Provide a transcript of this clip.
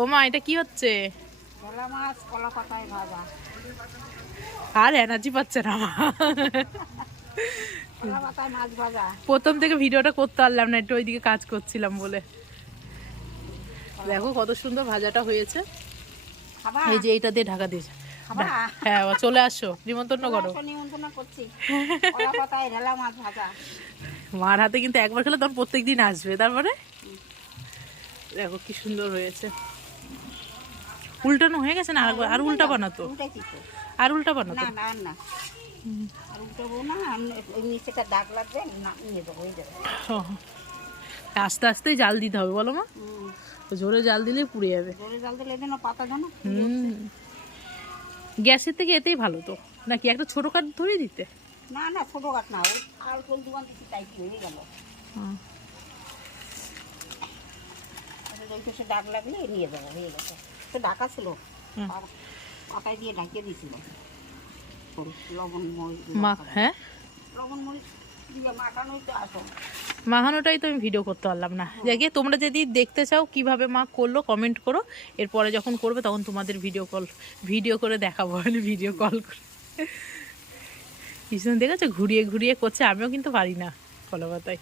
ও মা, এটা কি হচ্ছে? ভোলা মাছ কলা পাতায় ভাজা। আর এনার্জি পাচ্ছে না মা। কলা পাতায় মাছ ভাজা। প্রথম থেকে ভিডিওটা করতে পারলাম না, একটু ওইদিকে কাজ করছিলাম বলে। দেখো কত সুন্দর ভাজাটা হয়েছে। খাবা? এই যে এইটা দিয়ে ঢাকা দিয়েছে। খাবা? হ্যাঁ, চলে আসো, নিমন্ত্রণ চলে করো। আসো, নিমন্ত্রণ করছি। কলা পাতায় ঢেলা মাছ ভাজা। মার হাতে কিন্তু একবার খেলে তখন প্রত্যেকদিন আসবে। তারপরে দেখো কি সুন্দর হয়েছে। উল্টানো হয়ে গেছে না? আর উল্টা বানাতো, উল্টাইছি তো। আর উল্টা বানাতো। না না না, আর উল্টাবো না। ওই নিচেটা দাগ লাগবে, না নিয়ে যাবো, হয়ে যাবে। ও, আস্তে আস্তে জাল দিতে হবে বলো মা? জোরে জাল দিলে পুড়ে যাবে। জোরে জাল দিলে যেন পাতা যেন। গ্যাসের থেকে এতেই ভালো তো নাকি? একটা ছোট কাঠ ধরিয়ে দিতে। না না, ছোট কাঠ না, ওই আর কোন দোকান দিচ্ছি তাই কি হয়ে গেল। ওই পাশে দাগ লাগলে নিয়ে যাবো, হয়ে গেছে। তো ঢাকা ছিল, পাতায় দিয়ে ঢাকিয়ে দিয়েছিল। লবণ মরিচ হ্যাঁ, লবণ মরিচ দিয়ে মাখানোই তো আসো। মাখানোটাই তো আমি ভিডিও করতে পারলাম না। দেখে তোমরা যদি দেখতে চাও কিভাবে মা করলো কমেন্ট করো, এরপরে যখন করবে তখন তোমাদের ভিডিও করে দেখাবো, ভিডিও কল করে। কিছু দেখেছো ঘুরিয়ে ঘুরিয়ে করছে, আমিও কিন্তু পারি না কলা পাতায়।